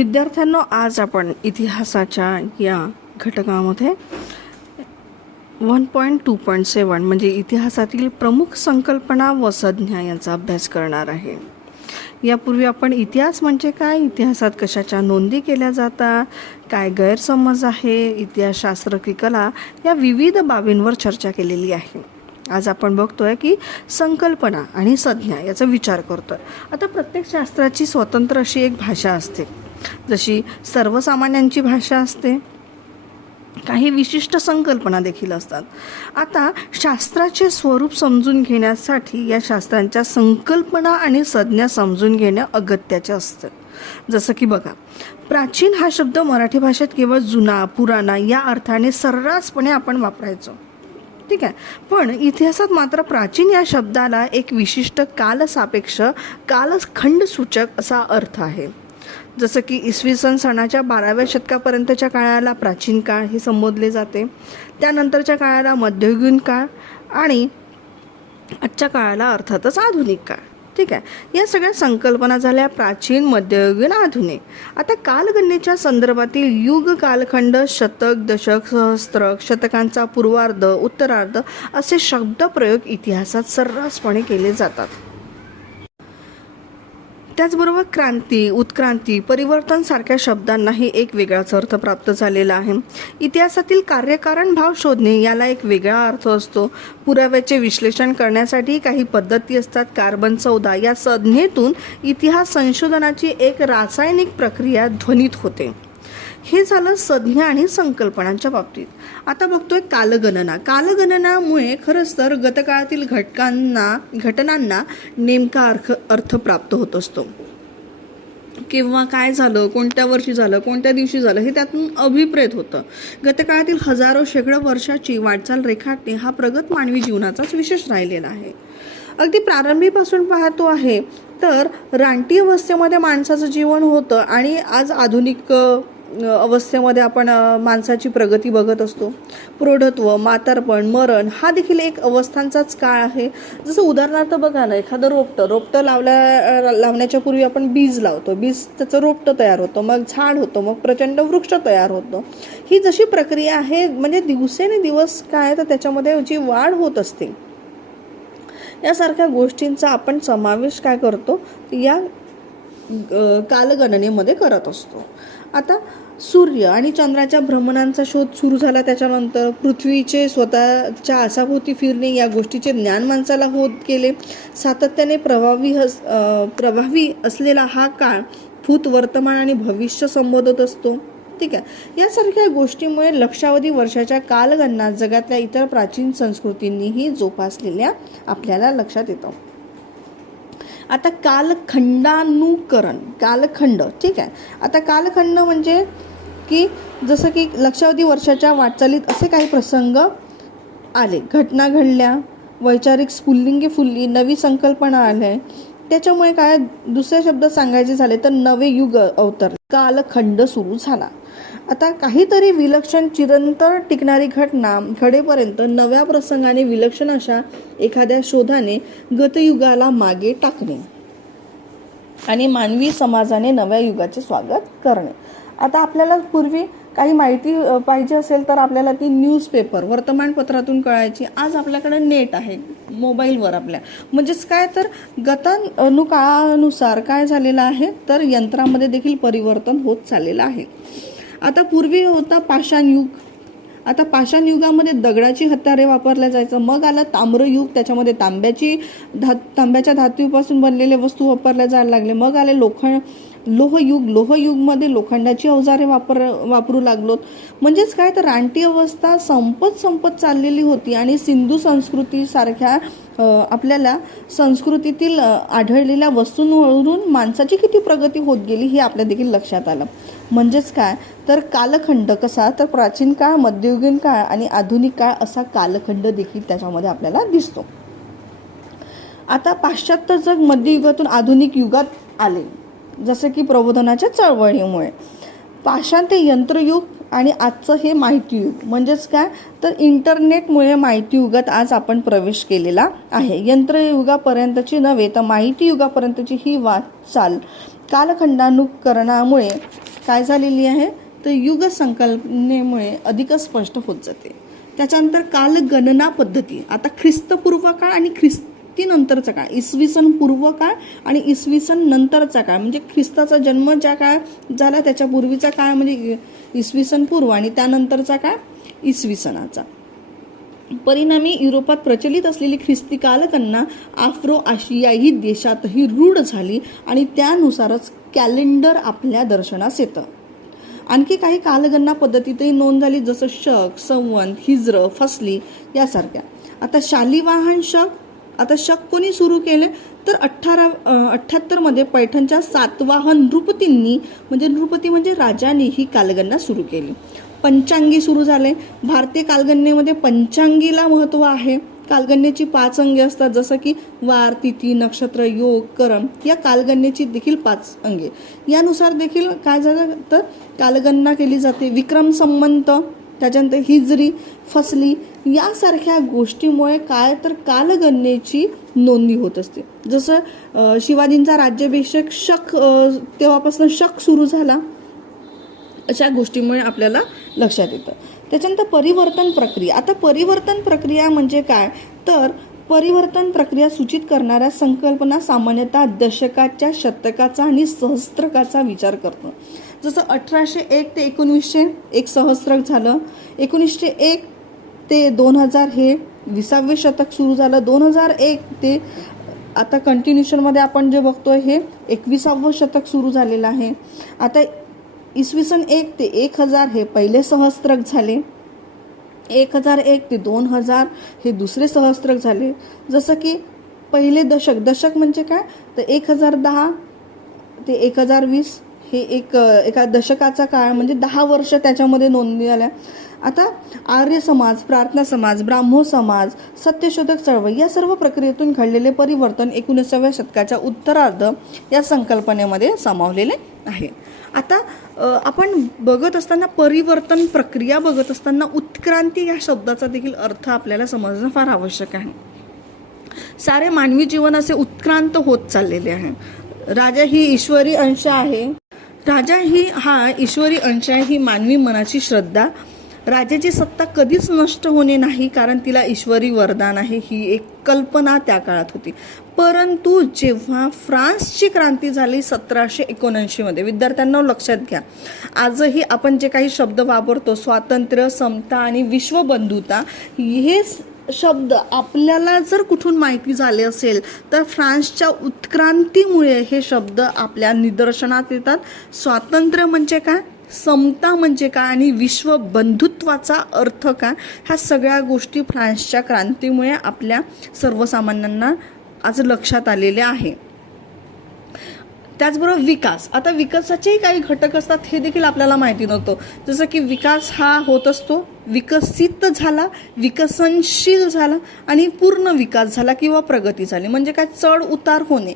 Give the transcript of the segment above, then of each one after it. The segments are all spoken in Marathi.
विद्यार्थ्यांनो, आज आपण इतिहासाच्या या घटकामध्ये 1.2.7 म्हणजे इतिहासातील प्रमुख संकल्पना व संज्ञा यांचा अभ्यास करणार आहे. यापूर्वी आपण इतिहास म्हणजे काय, इतिहासात कशाच्या नोंदी केल्या जातात, काय गैरसमज आहे, इतिहासशास्त्र की कला या विविध बाबींवर चर्चा केलेली आहे. आज आपण बघतोय की संकल्पना आणि संज्ञा याचा विचार करतोय. आता प्रत्येक शास्त्राची स्वतंत्र अशी एक भाषा असते, जशी सर्वसामान्यांची भाषा असते, काही विशिष्ट संकल्पना देखील असतात. आता शास्त्राचे स्वरूप समजून घेण्यासाठी या शास्त्रांच्या संकल्पना आणि संज्ञा समजून घेणं अगत्याचे असतं. जसं की बघा, प्राचीन हा शब्द मराठी भाषेत केवळ जुना, पुराणा या अर्थाने सर्रासपणे आपण वापरायचो, ठीक आहे. पण इतिहासात मात्र प्राचीन या शब्दाला एक विशिष्ट कालसापेक्ष, कालखंड सूचक असा अर्थ आहे. जसं की इसवी सन सणाच्या 12व्या शतकापर्यंतच्या काळाला प्राचीन काळ हे संबोधले जाते. त्यानंतरच्या काळाला मध्ययुगीन काळ आणि आजच्या काळाला अर्थातच आधुनिक काळ, ठीक आहे. या सगळ्या संकल्पना झाल्या प्राचीन, मध्ययुगीन, आधुनिक. आता कालगणनेच्या संदर्भातील युग, कालखंड, शतक, दशक, सहस्त्रक, शतकांचा पूर्वार्ध, उत्तरार्ध असे शब्दप्रयोग इतिहासात सर्रासपणे केले जातात. त्याचबरोबर क्रांती, उत्क्रांती, परिवर्तन सारख्या शब्दांनाही एक वेगळाच अर्थ प्राप्त झालेला आहे. इतिहासातील कार्यकारण भाव शोधणे याला एक वेगळा अर्थ असतो. पुराव्याचे विश्लेषण करण्यासाठी काही पद्धती असतात. कार्बन 14 या संज्ञेतून इतिहास संशोधनाची एक रासायनिक प्रक्रिया ध्वनित होते. हे झालं संज्ञा आणि संकल्पनांच्या बाबतीत. आता बघतोय कालगणना. कालगणनामुळे खरंच तर गतकाळातील घटनांना नेमका अर्थ प्राप्त होत असतो. किंवा काय झालं, कोणत्या वर्षी झालं, कोणत्या दिवशी झालं हे त्यातून अभिप्रेत होतं. गतकाळातील हजारो शेकडो वर्षाची वाटचाल रेखाटणे हा प्रगत मानवी जीवनाचाच विशेष राहिलेला आहे. अगदी प्रारंभीपासून पाहतो आहे तर रानटी अवस्थेमध्ये माणसाचं जीवन होतं आणि आज आधुनिक अवस्थेमध्ये आपण माणसाची प्रगती बघत असतो. प्रौढत्व, म्हातारपण, मरण हा देखील एक अवस्थांचाच काळ आहे. जसं उदाहरणार्थ बघा ना, एखादं रोपटं लावण्याच्या पूर्वी आपण बीज लावतो, त्याचं रोपटं तयार होतं, मग झाड होतं, मग प्रचंड वृक्ष तयार होतं. ही जशी प्रक्रिया आहे, म्हणजे दिवसेंदिवस काय तर त्याच्यामध्ये जी वाढ होत असते, यासारख्या गोष्टींचा आपण समावेश काय करतो या कालगणनेमध्ये करत असतो. आता सूर्य आणि चंद्राच्या भ्रमणांचा शोध सुरू झाला. त्याच्यानंतर पृथ्वीचे स्वतःच्या आसाभोवती फिरणे या गोष्टीचे ज्ञान माणसाला होत गेले. सातत्याने प्रभावी असलेला हा काळ भूत, वर्तमान आणि भविष्य संबोधत असतो, ठीक आहे. यासारख्या गोष्टीमुळे लक्षावधी वर्षाच्या कालगणना जगातल्या इतर प्राचीन संस्कृतींनीही जोपासलेल्या आपल्याला लक्षात येतं. आता कालखंडानुकरण, कालखंड, ठीक आहे. आता कालखंड म्हणजे की जसं की लक्षावधी वर्षाच्या वाटचालीत असे काही प्रसंग आले, घटना घडल्या, वैचारिक स्फुल्लिंगे फुलली, नवी संकल्पना आल्या. त्याच्यामुळे काय, दुसरे शब्द सांगायचे झाले तर नवे युग अवतरले, कालखंड सुरू झाला. आता काहीतरी विलक्षण, चिरंतर टिकणारी घटना घडेपर्यंत नव्या प्रसंगाने, विलक्षण अशा एखाद्या शोधाने गतयुगाला मागे टाकणे आणि मानवी समाजाने नव्या युगाचे स्वागत करणे. आता आपल्याला पूर्वी काही माहिती पाहिजे असेल तर आपल्याला ती न्यूजपेपर, वर्तमानपत्रातून कळायची. आज आपल्याकडे नेट आहे, मोबाईलवर आपल्या, म्हणजेच काय तर काळानुसार काय झालेलं आहे तर यंत्रामध्ये देखील परिवर्तन होत चाललेलं आहे. आता पूर्वी होता पाषाण युग. आता पाषाण युगामध्ये दगडाची हत्यारे वापरल्या जायचं. मग आलं ताम्रयुग, त्याच्यामध्ये तांब्याच्या धातूपासून बनलेल्या वस्तू वापरल्या जायला लागले. मग आले लोहयुग. लोहयुगमध्ये लोखंडाची अवजारे वापरू लागलोत. म्हणजेच काय तर रानटी अवस्था संपत चाललेली होती आणि सिंधू संस्कृती सारख्या आपल्याला संस्कृतीतील आढळलेल्या वस्तूंवरून माणसाची किती प्रगती होत गेली हे आपल्या देखील लक्षात आलं. म्हणजेच काय तर कालखंड कसा तर प्राचीन काळ, मध्ययुगीन काळ आणि आधुनिक काळ असा कालखंड देखील त्याच्यामध्ये आपल्याला दिसतो. आता पाश्चात्य जग मध्ययुगातून आधुनिक युगात आले, जसं की प्रबोधनाच्या चळवळीमुळे. पाषाण ते यंत्रयुग आणि आजचं हे माहिती युग. म्हणजेच काय तर इंटरनेटमुळे माहिती युगात आज आपण प्रवेश केलेला आहे. यंत्रयुगापर्यंतची नव्हे तर माहिती युगापर्यंतची ही वाटचाल कालखंडानुकरणामुळे काय झालेली आहे तर युग संकल्पनेमुळे अधिकच स्पष्ट होत जाते. त्याच्यानंतर कालगणना पद्धती. आता ख्रिस्तपूर्व काळ आणि ख्रिस्ती नंतरचा काळ, इसवी सन पूर्व काळ आणि इसवी सन नंतरचा काळ, म्हणजे ख्रिस्ताचा जन्म ज्या काळ झाला त्याच्या पूर्वीचा काळ म्हणजे इसवी सन पूर्व आणि त्यानंतरचा काळ इसवी सनाचा. परिणामी युरोपात प्रचलित असलेली ख्रिस्ती कालगणना आफ्रो आशियाई देशातही रूढ झाली आणि त्यानुसारच कॅलेंडर आपल्या दर्शनास येतं. आणखी काही कालगणना पद्धतीतही नोंद झाली, जसं शक, संवत, हिजर, फसली यासारख्या. आता शालिवाहन शक. आता शक कोणी सुरू केले तर 1878 पैठणच्या सातवाहन नृपती म्हणजे राजांनी ही कालगणना सुरू केली. पंचांगी सुरू झाले. भारतीय कालगणनेमध्ये पंचांगीला महत्त्व आहे. कालगणनेची 5 अंगे असतात, जसं की वार, तिथी, नक्षत्र, योग, करम या कालगणनेची देखील 5 अंगे. यानुसार देखील काय झालं तर कालगणना केली जाते. विक्रम संवत, त्याच्यानंतर हिजरी, फसली यासारख्या गोष्टीमुळे काय तर कालगणनेची नोंदणी होत असते. जसं शिवाजींचा राज्याभिषेक शक, तेव्हापासून शक सुरू झाला. अशा गोष्टीमुळे आपल्याला लक्षात येतं. त्याच्यानंतर परिवर्तन प्रक्रिया. आता परिवर्तन प्रक्रिया म्हणजे काय तर परिवर्तन प्रक्रिया सूचित करणाऱ्या संकल्पना सामान्यतः दशकाच्या, शतकाचा आणि सहस्त्रकाचा विचार करतो. जसं 1801 ते 1900 एक सहस्त्रक झालं. 1901 ते 2000 हे 20वे शतक सुरू झालं. 2001 ते आता कंटिन्युएशनमध्ये आपण जे बघतोय हे 21वे शतक सुरू झालेलं आहे. आता इसवी सन 1 ते 1000 हे पहिले सहस्त्रक झाले. 1001 ते 2000 हे दुसरे सहस्त्रक झाले. जसं की पहिले दशक म्हणजे काय तर 1010 ते 1020 हे एका दशकाचा काळ म्हणजे 10 वर्ष त्याच्यामध्ये नोंदणी आल्या. आता आर्य समाज, प्रार्थना समाज, ब्राह्मो समाज, सत्यशोधक चळवळ या सर्व प्रक्रियेतून घडलेले परिवर्तन 19व्या शतकाच्या उत्तरार्ध या संकल्पनेमध्ये सामावलेले आहे. आता आपण बघत असताना परिवर्तन प्रक्रिया बघत असताना उत्क्रांती या शब्दाचा देखील अर्थ आपल्याला समजणं फार आवश्यक आहे. सारे मानवी जीवन असे उत्क्रांत होत चाललेले आहे. राजा ही ईश्वरी अंश आहे. ही मानवी मनाची श्रद्धा. राजाची सत्ता कधीच नष्ट होणे नाही, कारण तिला ईश्वरी वरदान आहे, ही एक कल्पना त्या काळात होती. परंतु जेव्हा फ्रान्सची क्रांती झाली 1779 विद्यार्थ्यांना लक्षात घ्या, आजही आपण जे काही शब्द वापरतो स्वातंत्र्य, समता आणि विश्वबंधुता हे शब्द आपल्याला जर कुठून माहिती झाले असेल तर फ्रान्सच्या उत्क्रांतीमुळे हे शब्द आपल्या निदर्शनात येतात. स्वातंत्र्य म्हणजे काय, समता म्हणजे काय आणि विश्वबंधुत्वाचा अर्थ काय, ह्या सगळ्या गोष्टी फ्रान्सच्या क्रांतीमुळे आपल्या सर्वसामान्यांना आज लक्षात आलेले आहे. त्याचबरोबर विकास. आता विकासाचेही काही घटक असतात हे देखील आपल्याला माहिती नव्हतं. जसं की विकास हा होत असतो, विकसित झाला, विकसनशील झाला आणि पूर्ण विकास झाला किंवा प्रगती झाली. म्हणजे काय चढ उतार होणे.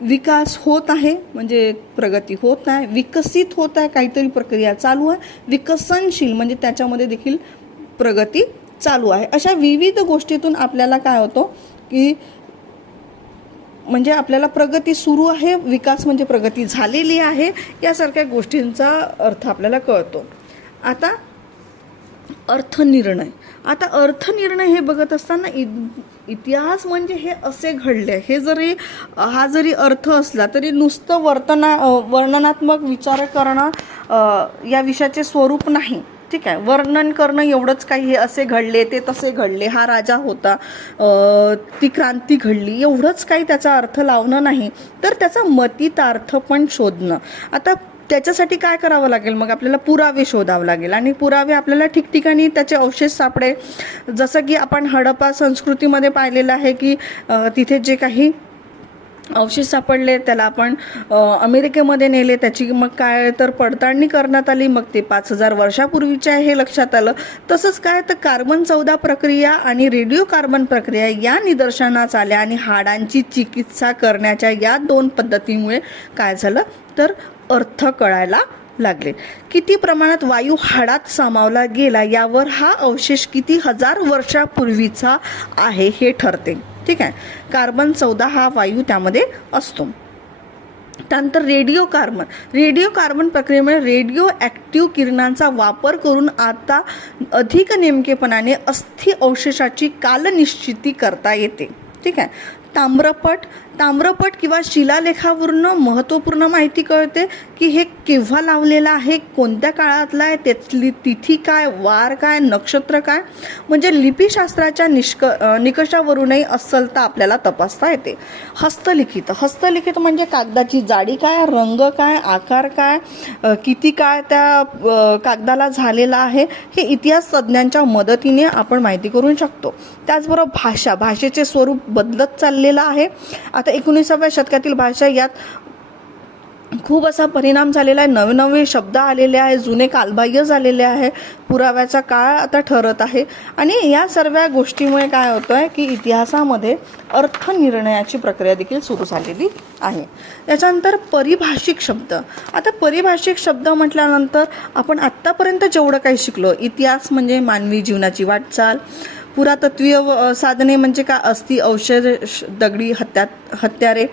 विकास होत आहे म्हणजे प्रगती होत आहे, विकसित होत आहे काहीतरी प्रक्रिया चालू आहे, विकसनशील म्हणजे त्याच्यामध्ये देखील प्रगती चालू आहे. अशा विविध गोष्टीतून आपल्याला काय होतं की म्हणजे आपल्याला प्रगती सुरू आहे, विकास म्हणजे प्रगती झालेली आहे, यासारख्या गोष्टींचा अर्थ आपल्याला कळतो. आता अर्थनिर्णय. आता अर्थनिर्णय हे बघत असताना इतिहास म्हणजे हे असे घडले, हे हा जरी अर्थ असला तरी नुसतं वर्णनात्मक विचार करणं या विषयाचे स्वरूप नाही. ठीक आहे, वर्णन करणं एवढंच काही, हे असे घडले, ते तसे घडले, हा राजा होता, ती क्रांती घडली, एवढंच काही त्याचा अर्थ लावणं नाही, तर त्याचा मतितार्थ पण शोधणं. आता त्याच्यासाठी काय करावं लागेल, मग आपल्याला पुरावे शोधावं लागेल आणि पुरावे आपल्याला ठिकठिकाणी त्याचे अवशेष सापडे. जसं की आपण हडप्पा संस्कृतीमध्ये पाहिलेलं आहे की तिथे जे काही अवशेष सापडले त्याला आपण अमेरिकेमध्ये नेले, त्याची मग काय तर पडताळणी करण्यात आली, मग ते 5000 वर्षापूर्वीचे आहे हे लक्षात आलं. तसंच काय तर कार्बन 14 प्रक्रिया आणि रेडिओ कार्बन प्रक्रिया या निदर्शनास आल्या आणि हाडांची चिकित्सा करण्याच्या या 2 पद्धतीमुळे काय झालं तर अर्थ कळायला लागले. किती प्रमाणात वायू हाडात सामावला गेला यावर हा अवशेष किती हजार वर्षापूर्वीचा आहे हे ठरते. ठीक आहे. कार्बन 14 हा वायू त्यामध्ये असतो. त्यानंतर रेडिओ कार्बन प्रक्रियेमुळे रेडिओ ॲक्टिव्ह किरणांचा वापर करून आता अधिक नेमकेपणाने अस्थि अवशेषाची कालनिश्चिती करता येते. ठीक आहे. ताम्रपट किंवा शिलालेखावरून महत्त्वपूर्ण माहिती कळते की हे केव्हा लावलेलं आहे, कोणत्या काळातला आहे, त्यातली तिथी काय, वार काय, नक्षत्र काय, म्हणजे लिपीशास्त्राच्या निकषावरूनही अस्सलता आपल्याला तपासता येते. हस्तलिखित म्हणजे कागदाची जाडी काय, रंग काय, आकार काय, किती काळ त्या कागदाला झालेला आहे हे इतिहास तज्ज्ञांच्या मदतीने आपण माहिती करू शकतो. त्याचबरोबर भाषेचे स्वरूप बदलत चाललेलं आहे. आता 19व्या शतकातील भाषा यात खूप असा परिणाम झालेला आहे. नवे शब्द आलेले आहे, जुने कालबाह्य झालेले आहे, पुराव्याचा काळ आता ठरत आहे. आणि या सर्व गोष्टीमुळे काय होतं आहे की इतिहासामध्ये अर्थनिर्णयाची प्रक्रिया देखील सुरू झालेली आहे. त्याच्यानंतर पारिभाषिक शब्द. आता पारिभाषिक शब्द म्हटल्यानंतर आपण आत्तापर्यंत जेवढं काही शिकलो, इतिहास म्हणजे मानवी जीवनाची वाटचाल, पुरातत्वीय साधने म्हणजे काय, अस्थि अवशेष, दगडी हत्यारे.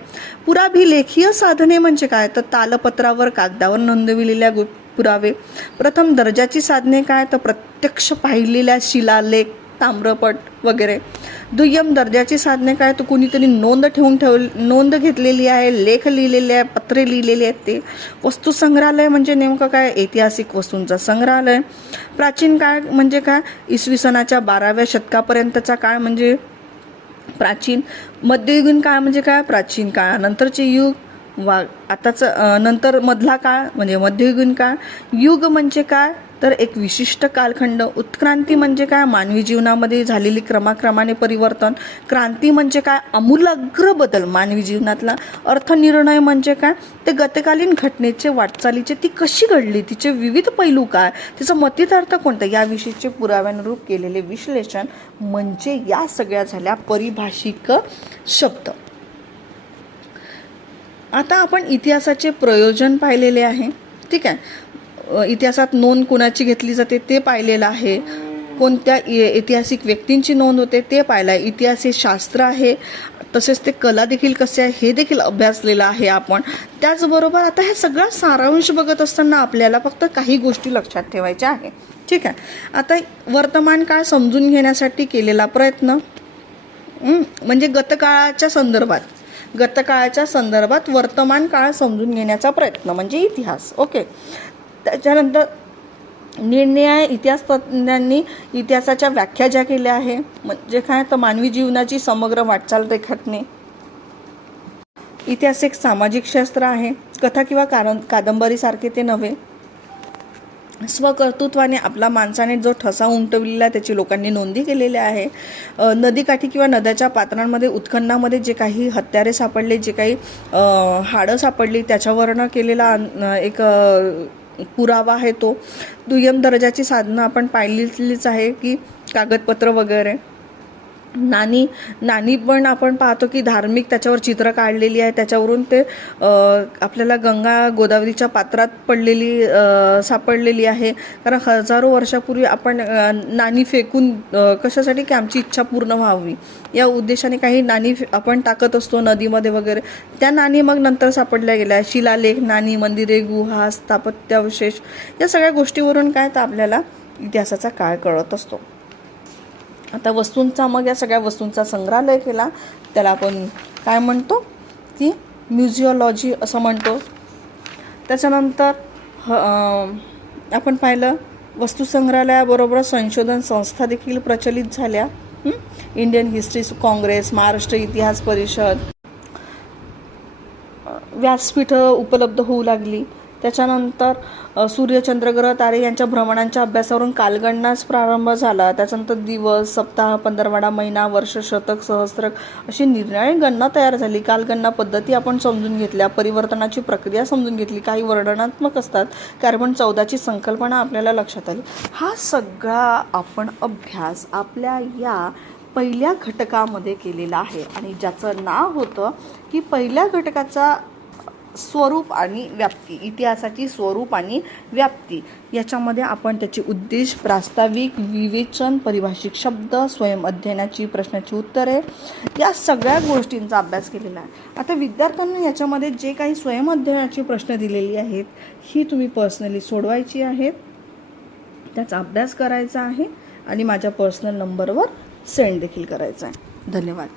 पुराभिलेखीय साधने म्हणजे काय, तर तालपत्रावर कागदावर नोंदविलेल्या पुरावे. प्रथम दर्जाची साधने काय, तर प्रत्यक्ष पाहिलेल्या शिलालेख, ताम्रपट वगैरे. दुय्यम दर्जाची साधने काय, तर कुणीतरी नोंद घेतलेली आहे, लेख लिहिलेले आहे, पत्रे लिहिलेली आहेत ते. वस्तू संग्रहालय म्हणजे नेमकं काय, ऐतिहासिक वस्तूंचा संग्रहालय. प्राचीन काळ म्हणजे काय, इसवी सनाच्या 12व्या शतकापर्यंतचा काळ म्हणजे प्राचीन. मध्ययुगीन काळ म्हणजे काय, प्राचीन काळानंतरचे युग. आताचं नंतर मधला काळ म्हणजे मध्ययुगीन काळ. युग म्हणजे काय, तर एक विशिष्ट कालखंड. उत्क्रांती म्हणजे काय, मानवी जीवनामध्ये झालेली क्रमाक्रमाने परिवर्तन. क्रांती म्हणजे काय, आमूलाग्र बदल मानवी जीवनातला. अर्थनिर्णय म्हणजे काय, ते गतकालीन घटनेचे वाटचालीचे ती कशी घडली, तिचे विविध पैलू काय, तिचं मतितार्थ कोणतं याविषयीचे पुराव्यानुरूप केलेले विश्लेषण म्हणजे या सगळ्या झाल्या पारिभाषिक शब्द. आता आपण इतिहासाचे प्रयोजन पाहिलेले आहे. ठीक आहे. इतिहासात नोंद कोणाची घेतली जाते ते पाहिलेलं आहे. कोणत्या ऐतिहासिक व्यक्तींची नोंद होते ते पाहिलं आहे. इतिहास हे शास्त्र आहे, तसेच ते कला देखील कसे आहे हे देखील अभ्यासलेलं आहे आपण. त्याचबरोबर आता हे सगळा सारांश बघत असताना आपल्याला फक्त काही गोष्टी लक्षात ठेवायच्या आहे. ठीक आहे. आता वर्तमान काळ समजून घेण्यासाठी केलेला प्रयत्न म्हणजे गतकाळाच्या संदर्भात वर्तमान काळ समजून घेण्याचा प्रयत्न म्हणजे इतिहास. ओके. त्याच्यानंतर निर्णय इतिहास तज्ज्ञांनी इतिहासाच्या व्याख्या ज्या केल्या आहे म्हणजे काय, तर मानवी जीवनाची समग्र वाटचाल रेखाटणे. इतिहास एक सामाजिक शास्त्र आहे. कथा किंवा कादंबरीसारखे ते नव्हे. स्वकर्तृत्वाने आपला माणसाने जो ठसा उमटवलेला त्याची लोकांनी नोंदी केलेल्या आहे. नदीकाठी किंवा नद्याच्या पात्रांमध्ये उत्खननामध्ये जे काही हत्यारे सापडले, जे काही हाडं सापडली त्याच्यावरनं केलेला एक पुरावा आहे तो. दुय्यम दर्जाची साधनं आपण पाहिलेलीच आहे की कागदपत्र वगैरे. नाणी पण आपण पाहतो की धार्मिक त्याच्यावर चित्र काढलेली आहे, त्याच्यावरून ते आपल्याला गंगा गोदावरीच्या पात्रात सापडलेली आहे. कारण हजारो वर्षापूर्वी आपण नाणी फेकून कशासाठी की आमची इच्छा पूर्ण व्हावी या उद्देशाने काही नाणी आपण टाकत असतो नदीमध्ये वगैरे. त्या नाणी मग नंतर सापडल्या गेल्या. शिलालेख, नाणी, मंदिरे, गुहा, स्थापत्यावशेष या सगळ्या गोष्टीवरून काय तर आपल्याला इतिहासाचा काळ कळत असतो. आता या सगळ्या वस्तूंचा संग्रहालय केला, त्याला आपण काय म्हणतो की म्युझिओलॉजी असं म्हणतो. त्याच्यानंतर आपण पाहिलं वस्तू संग्रहालयाबरोबर संशोधन संस्था देखील प्रचलित झाल्या. इंडियन हिस्ट्री काँग्रेस, महाराष्ट्र इतिहास परिषद, व्यासपीठं उपलब्ध होऊ लागली. त्याच्यानंतर सूर्य, चंद्र, ग्रह, तारे यांच्या भ्रमणांच्या अभ्यासावरून कालगणनाच प्रारंभ झाला. त्याच्यानंतर दिवस, सप्ताह, पंधरवडा, महिना, वर्ष, शतक, सहस्त्रक अशी निरनिराळी गणना तयार झाली. कालगणना पद्धती आपण समजून घेतल्या, परिवर्तनाची प्रक्रिया समजून घेतली, काही वर्णनात्मक असतात. कार्बन 14ची संकल्पना आपल्याला लक्षात आली. हा सगळा आपण अभ्यास आपल्या या पहिल्या घटकामध्ये केलेला आहे आणि ज्याचं नाव होतं की पहिल्या घटकाचा स्वरूप आणि व्याप्ती, इतिहासाची स्वरूप आणि व्याप्ती याच्यामध्ये आपण त्याचे उद्देश, प्रास्ताविक, विवेचन, परिभाषिक शब्द, स्वयं अध्ययनाची प्रश्नाची उत्तरे या सगळ्या गोष्टींचा अभ्यास केलेला आहे. आता विद्यार्थ्यांना याच्यामध्ये जे काही स्वयं अध्ययनाची प्रश्न दिलेली आहेत ही तुम्ही पर्सनली सोडवायची आहेत, त्याचा अभ्यास करायचा आहे आणि माझ्या पर्सनल नंबरवर सेंड देखील करायचा आहे. धन्यवाद.